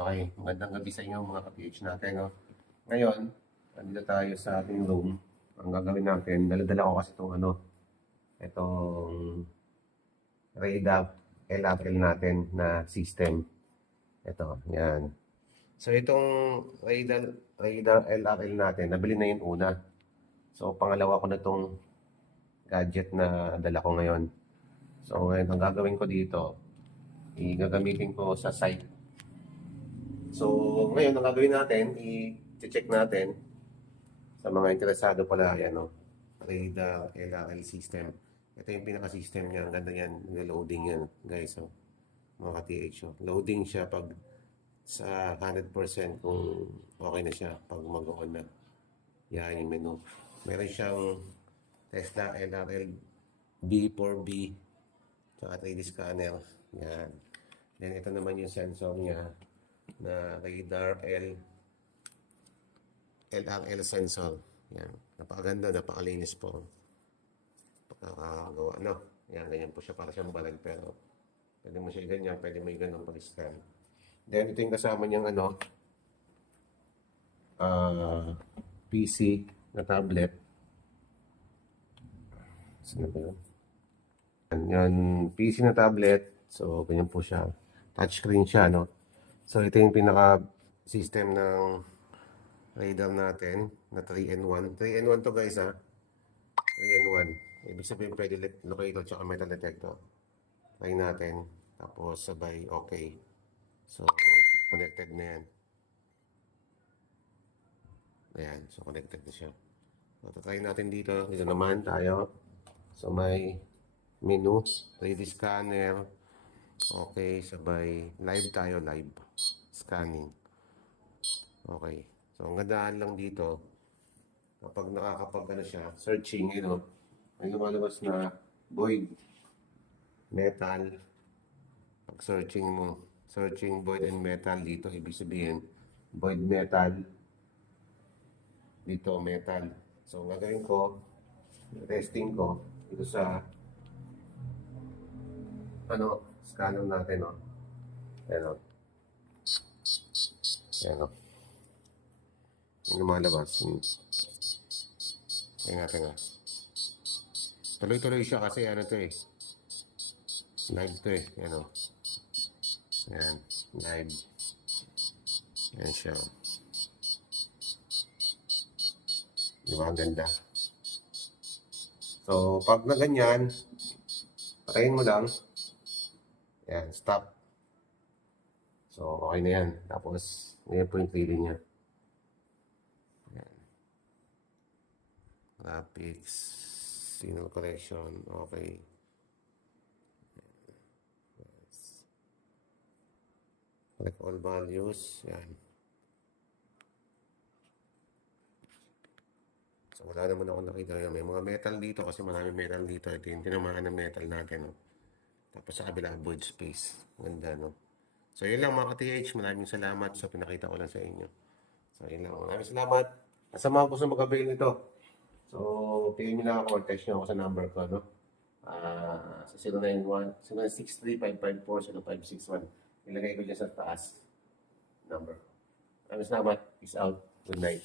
Okay, magandang gabi sa inyo mga ka-PH natin. No? Ngayon, andito tayo sa ating room. Ang gagawin natin, dala-dala ko kasi itong radar LRL natin na system. Ito, yan. So itong radar LRL natin, nabili na yun una. So pangalawa ko na itong gadget na dala ko ngayon. So ngayon, ang gagawin ko dito, gagamitin ko sa site. So, ngayon, ang gagawin natin, i-check natin sa mga interesado pala, yan, no? Radar LRL system. Ito yung pinaka-system niya. Ang ganda yan, loading yan, guys. So, mga ka-TH. So, loading siya pag sa 100% kung okay na siya pag mag-on na. Yan yung menu. Meron siyang Tesla LRL B4B tsaka 3D scanner. Yan. Then, ito naman yung sensor niya na radar LRL sensor. Yan. Napakaganda, napakalinis po. Pagkakagawa, no? Yan, ganyan po siya. Para siyang balag, pero pwede mo siya ganyan, pwede mo ganun pag-scan. Then, ito yung kasama niyang PC na tablet. Saan ba yun? Yan, PC na tablet. So, ganyan po siya. Touchscreen siya, no? So, ito yung pinaka-system ng radar natin na 3-in-1. 3-in-1 to guys, ha? 3-in-1. Ibig sabihin, pwede locator tsaka metal detector. Try natin. Tapos, sabay, okay. So, connected na yan. Ayan. So, connected na siya. So, try natin dito. Dito naman tayo. So, may menu, 3D scanner. Okay, sabay live tayo, live scanning. Okay. So, ang gandaan lang dito, kapag nakakapag siya, searching, may lumalabas na void, metal. Pag searching mo, searching void and metal dito, ibig sabihin, void metal, dito metal. So, gagawin ko, testing ko, dito sa scanner natin, no? Ayan, ayan, yung lumalabas. Ayan natin, tuloy-tuloy siya kasi to live to ayan, ayan, live. Ayan siya. Di ba, ang ganda? So, pag na ganyan, patayin mo lang. Ayan, stop. So, okay na yan. Tapos, ngayon po yung feeling niya. Ayan. Graphics, signal correction, okay. Yes. Collect all values, yan. So, wala naman ako nakita. May mga metal dito kasi maraming metal dito. Ito yung tinamaan ng metal natin, Tapos sa kabila, void space. Ganda, So, yun lang mga ka-TH. Maraming salamat sa pinakita ko lang sa inyo. So, yun lang. Maraming salamat. At sa mga gusto mag-avail nito. So, tingin nyo lang ako or text nyo ako sa number ko, sa 091-763-554-0561. Ilagay ko dyan sa taas number. Maraming salamat. Peace out. Good night.